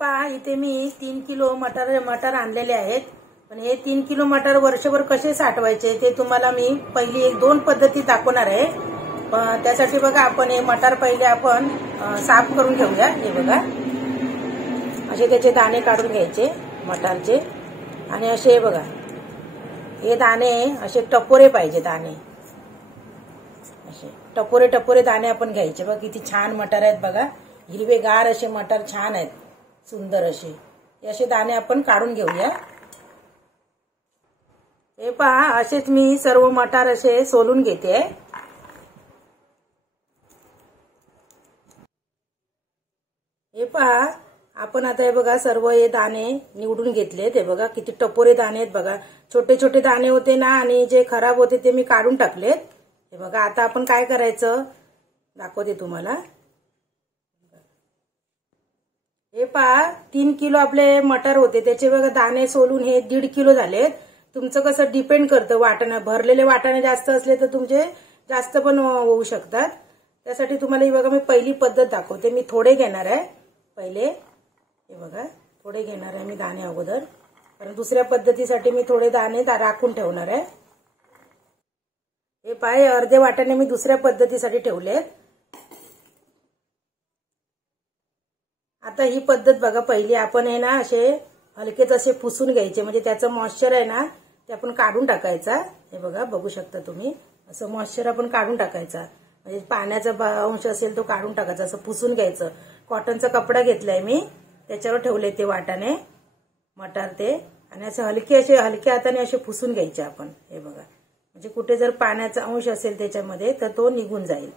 पहा इथे मी 3 किलो मटर आणलेले आहेत। पण हे 3 किलो मटर वर्षभर कसे साठवायचे ते तुम्हाला मी पहिली 1-2 पद्धती दाखवणार आहे। त्यासाठी बघा आपण हे मटर पहिले आपण साफ करून घेऊया। हे बघा असे त्याचे दाणे काढून घ्यायचे मटारचे आणि असे बघा हे दाणे असे टपोरे पाहिजे दाणे असे टपोरे दाणे आपण घ्यायचे। बघा किती छान मटर आहेत बघा हिरवेगार असे मटर छान आहेत सुंदर असे दाणे आपण काढून घेऊया। हे पहा असेच मी सर्व मटार असे सोलून घेते। हे पहा आपण आता हे बघा सर्व हे दाणे निवडून घेतले। ते बघा किती टपोरे दाणे आहेत बघा छोटे छोटे दाणे होते ना आणि जे खराब होते ते मी काढून टाकलेत। हे बघा आता आपण काय करायचं दाखवते तुम्हाला। हे पहा 3 किलो आपले मटर होते त्याचे बघा दाणे सोलून हे 1.5 किलो झालेत। तुमचं कसं डिपेंड करतं वाटाणे भरलेले वाटाणे जास्त असले तर तुमचे जास्त पण होऊ शकतात। त्यासाठी तुम्हाला ही बघा मी पहिली पद्धत दाखवते। मी थोडे घेणार आहे पहिले हे बघा थोडे घेणार आहे मी दाणे अगोदर कारण दुसऱ्या पद्धतीसाठी मी थोडे दाणे राखून ठेवणार आहे। हे पहा अर्धे वाटाणे मी दुसऱ्या पद्धतीसाठी ठेवलेत। आता ही पद्धत बघा पहिली आपण आहे ना असे हलकेच असे पुसून घ्यायचे म्हणजे त्याचं मॉइश्चर आहे ना ते आपण काढून टाकायचा। हे बघा बघू शकता तुम्ही असं मॉइश्चर आपण काढून टाकायचा म्हणजे पाण्याचा अंश असेल तो काढून टाकायचा असं पुसून घ्यायचं। कॉटनचा कपडा घेतलाय मी त्याच्यावर ठेवले ते वाटाणे मटार ते आणि असे हलक्या हाताने असे पुसून घ्यायचे आपण। हे बघा म्हणजे कुठे जर पाण्याचा अंश असेल त्याच्यामध्ये तर तो निघून जाईल।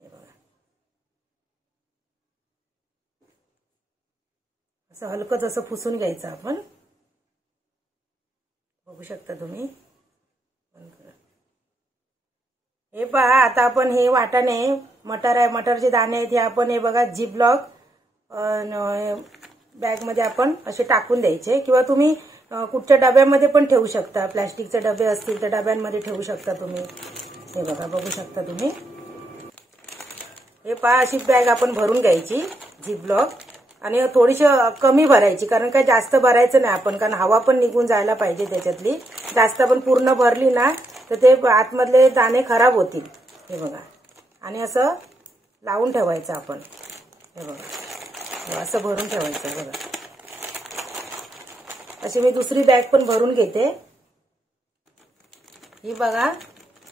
हे बघा असं हलकच असं पुसून घ्यायचं आपण बघू शकता तुम्ही। हे पहा आता आपण हे वाटाणे मटारचे दाणे आहेत हे आपण हे बघा झिपलॉक बॅग मध्ये आपण असे टाकून द्यायचे किंवा तुम्ही कुठच्या डब्यामध्ये पण ठेवू शकता। प्लास्टिकचे डबे असतील तर डब्यांमध्ये ठेवू शकता तुम्ही। हे बघा बघू शकता तुम्ही। हे पहा अशी बॅग आपण भरून घ्यायची झिपलॉक आणि थोडीशी कमी भरायची कारण काय जास्त भरायचं नाही आपण कारण हवा पण निघून जायला पाहिजे त्याच्यातली। जास्त पण पूर्ण भरली ना तर ते आतमधले दाणे खराब होतील। हे बघा आणि असं लावून ठेवायचं आपण। हे बघा असं भरून ठेवायचं बघा। अशी मी दुसरी बॅग पण भरून घेते। ही बघा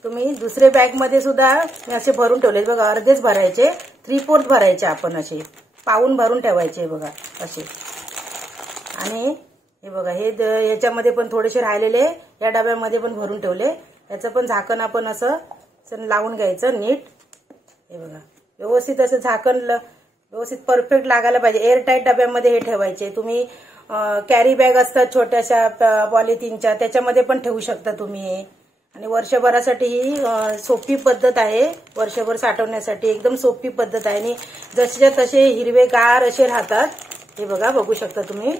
तुम्ही दुसरे बॅग मध्ये सुद्धा मी असे भरून ठेवले बघा अर्धेच भरायचे 3/4 भरायचे आपण असे पाऊन भरून ठेवायचे बघा असे। आणि हे बघा हे याच्यामध्ये पण थोडेसे राहिलेले या डब्यामध्ये पण भरून ठेवले। याचं पण झाकण आपण असं लावून घ्यायचं नीट। हे बघा व्यवस्थित असं झाकण व्यवस्थित परफेक्ट लागायला पाहिजे। एअर टाईट डब्यामध्ये हे ठेवायचे। तुम्ही कॅरी बॅग असतात छोट्याशा पॉलिथिनच्या त्याच्यामध्ये पण ठेवू शकता तुम्ही हे आणि वर्षभरासाठी ही सोपी पद्धत आहे। वर्षभर साठवण्यासाठी एकदम सोपी पद्धत आहे आणि जसेच्या तसे हिरवेगार असे राहतात। हे बघा बघू शकता तुम्ही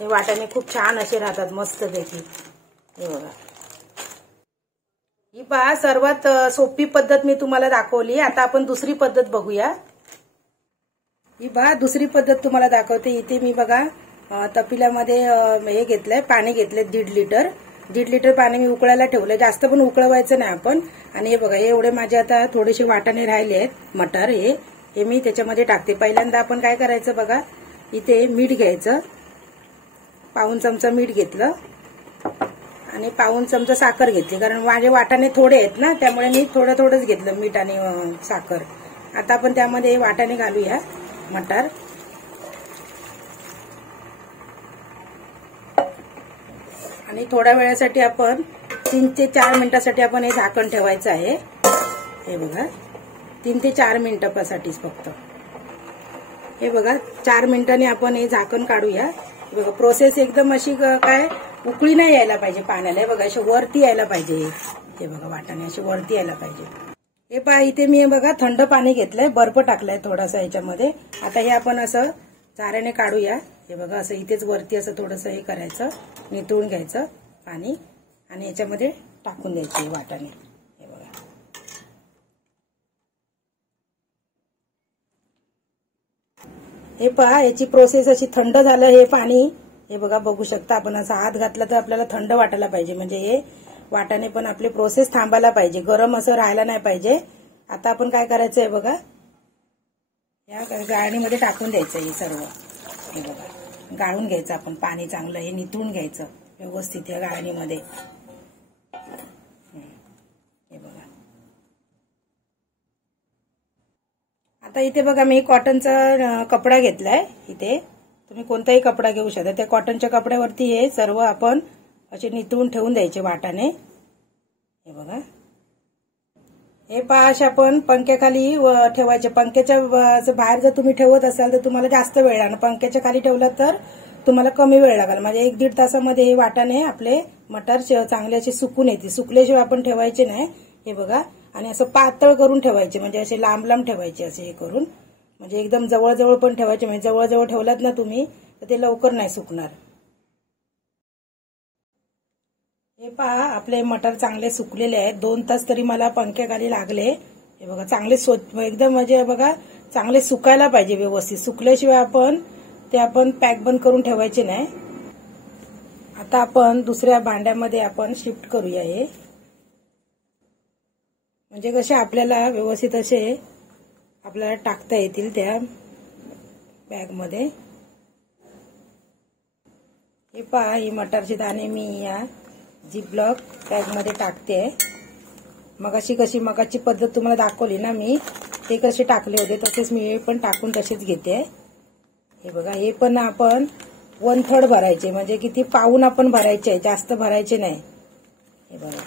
हे वाटाणे खूप छान असे राहतात मस्तपैकी। हे बघा ही पहा सर्वात सोपी पद्धत मी तुम्हाला दाखवली। आता आपण दुसरी पद्धत बघूया। ही पहा दुसरी पद्धत तुम्हाला दाखवते। इथे मी बघा तपिल्यामध्ये हे घेतलंय पाणी घेतलंय 1.5 लिटर पाणी मी उकळायला ठेवलंय। जास्त पण उकळवायचं नाही आपण। आणि हे बघा एवढे माझे आता थोडेसे वाटाणे राहिले आहेत मटार हे मी त्याच्यामध्ये टाकते। पहिल्यांदा आपण काय करायचं बघा इथे मीठ घ्यायचं पाऊण चमचा मीठ घेतलं आणि पाऊण चमचा साखर घेतली कारण माझे वाटाणे थोडे आहेत ना त्यामुळे मी थोडंच घेतलं मीठ आणि साखर। आता आपण त्यामध्ये वाटाणे घालूया मटार आणि थोड्या वेळासाठी आपण 3 ते 4 मिनिटासाठी आपण हे झाकण ठेवायचं आहे। हे बघा 3 ते 4 मिनिटासाठीच फक्त। हे बघा 4 मिनिटांनी आपण हे झाकण काढूया। हे बघा प्रोसेस एकदम अशी काय उकळी नाही यायला पाहिजे पाण्याला। हे बघा असे वरती यायला पाहिजे। हे बघा वाटाणे असे वरती यायला पाहिजे। हे पहा इथे मी बघा थंड पाणी घेतलंय बर्फ टाकलाय थोडासा याच्यामध्ये। आता हे आपण असं चाऱ्याने काढूया। हे बघा असं इथेच वरती असं थोडंसं हे करायचं नितळून घ्यायचं पाणी आणि याच्यामध्ये टाकून द्यायचे वाटाणे। हे बघा हे पहा, याची प्रोसेस अशी थंड झालं हे पाणी, हे बघा बघू शकता आपण. असं हात घातला तर आपल्याला थंड वाटायला पाहिजे, म्हणजे हे वाटाणे पण आपली प्रोसेस थांबायला पाहिजे, गरम असं राहायला नाही पाहिजे. आता आपण काय करायचं आहे बघा, या गाळणीमध्ये टाकून द्यायचं हे सर्व. हे बघा, गाळून घ्यायचं आपण पाणी चांगलं, हे निथळून घ्यायचं व्यवस्थित या गाळणीमध्ये. हे बघा, आता इथे बघा मी कॉटनचा कपडा घेतलाय. इथे तुम्ही कोणताही कपडा घेऊ शकता. त्या कॉटनच्या कपड्यावरती हे सर्व आपण असे निथळून ठेवून द्यायचे वाटाणे. हे बघा, हे पहा, असे आपण पंख्याखाली ठेवायचे. पंख्याच्या बाहेर जर तुम्ही ठेवत असाल तर तुम्हाला जास्त वेळ लागणार, पंख्याच्या खाली ठेवला तर तुम्हाला कमी वेळ लागेल. म्हणजे 1-1.5 तासामध्ये हे वाटाणे आपले मटार चांगले असे सुकून येतील. सुकल्याशिवाय आपण ठेवायचे नाही. हे बघा, आणि असं पातळ करून ठेवायचे, म्हणजे असे लांब लांब ठेवायचे असे हे करून, म्हणजे एकदम जवळजवळ पण ठेवायचे. म्हणजे जवळजवळ ठेवलात ना तुम्ही तर ते लवकर नाही सुकणार. हे पहा, आपले मटार चांगले सुकलेले आहेत. 2 तास तरी मला पंख्याखाली लागले. हे बघा, चांगले एकदम म्हणजे बघा चांगले सुकायला पाहिजे व्यवस्थित. सुकल्याशिवाय आपण पॅक बंद करून ठेवायचे नाही. आता आपण दुसऱ्या भांड्यामध्ये आपण शिफ्ट करूया हे, म्हणजे कसे आपल्याला व्यवस्थित असे आपल्याला टाकता येतील त्या बॅगमध्ये. हे पहा, ही मटारचे दाणे मी या झिपलॉक बॅगमध्ये टाकते. मगाची पद्धत तुम्हाला दाखवली ना मी, ते कसे टाकले होते तसेच मी हे पण टाकून तसेच घेते. हे बघा, हे पण आपण 1/3 भरायचे, म्हणजे किती पाऊण आपण भरायचे, जास्त भरायचे नाही. हे बघा,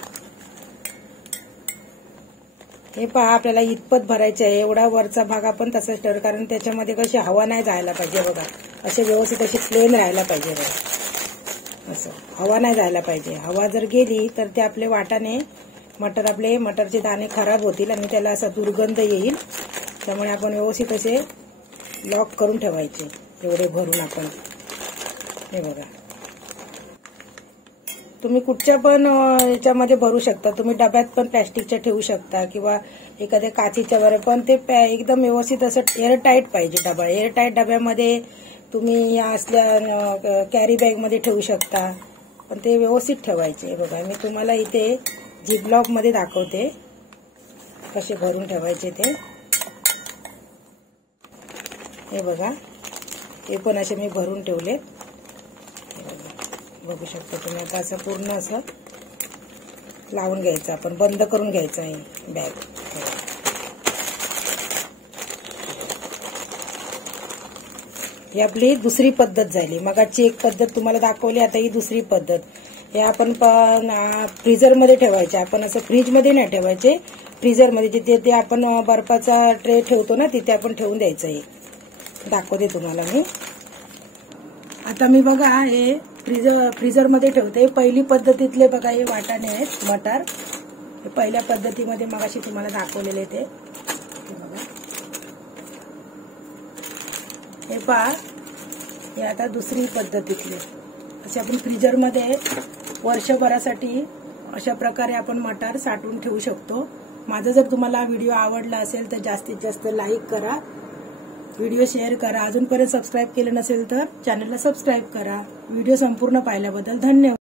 हे पहा, आपल्याला इतपत भरायचं आहे. एवढा वरचा भाग आपण तसाच ठेवू, कारण त्याच्यामध्ये कशी हवा नाही जायला पाहिजे. बघा, असे व्यवस्थित अशी प्लेन राहायला पाहिजे. बघा, असं हवा नाही जायला पाहिजे. हवा जर गेली तर ते आपले वाटाणे आपले मटारचे दाणे खराब होतील आणि त्याला असा दुर्गंध येईल. त्यामुळे आपण व्यवस्थित असे लॉक करून ठेवायचे एवढे भरून आपण. हे बघा, तुम्ही कुठच्या पण याच्यामध्ये भरू शकता. तुम्ही डब्यात पण प्लॅस्टिकच्या ठेवू शकता किंवा एखाद्या काचीच्या वर, पण ते एकदम व्यवस्थित असं एअरटाईट पाहिजे डबा. एअरटाईट डब्यामध्ये तुम्ही असल्या कॅरी बॅगमध्ये ठेवू शकता, पण ते व्यवस्थित ठेवायचे. हे बघा, मी तुम्हाला इथे झिपलॉक मध्ये दाखवते कसे भरून ठेवायचे ते. हे बघा, हे पण असे मी भरून ठेवले. बघू शकता तुम्ही. आता असं पूर्ण असं लावून घ्यायचं, आपण बंद करून घ्यायचं आहे बॅग. ही आपली दुसरी पद्धत झाली. मगाची एक पद्धत तुम्हाला दाखवली, आता ही दुसरी पद्धत. हे आपण फ्रीजरमध्ये ठेवायचे. आपण असं फ्रीजमध्ये नाही ठेवायचे, फ्रीजरमध्ये जिथे आपण बर्फाचा ट्रे ठेवतो ना तिथे आपण ठेवून द्यायचं. हे दाखवते तुम्हाला मी. आता मी बघा हे फ्रीजरमध्ये ठेवते. पहिली पद्धतीतले बघा हे वाटाणे आहेत मटार, हे पहिल्या पद्धतीमध्ये मगाशी तुम्हाला दाखवलेले ते. बघा, हे पहा, हे आता दुसरी पद्धतीतले असे आपण फ्रीजरमध्ये वर्षभरासाठी अशा प्रकारे आपण मटार साठवून ठेवू शकतो. माझा जर तुम्हाला व्हिडिओ आवडला असेल तर जास्तीत जास्त लाईक करा, व्हिडिओ शेअर करा. अजूनपर्यंत सबस्क्राईब केलं नसेल तर चॅनलला सबस्क्राईब करा. व्हिडिओ संपूर्ण पाहिल्याबद्दल धन्यवाद.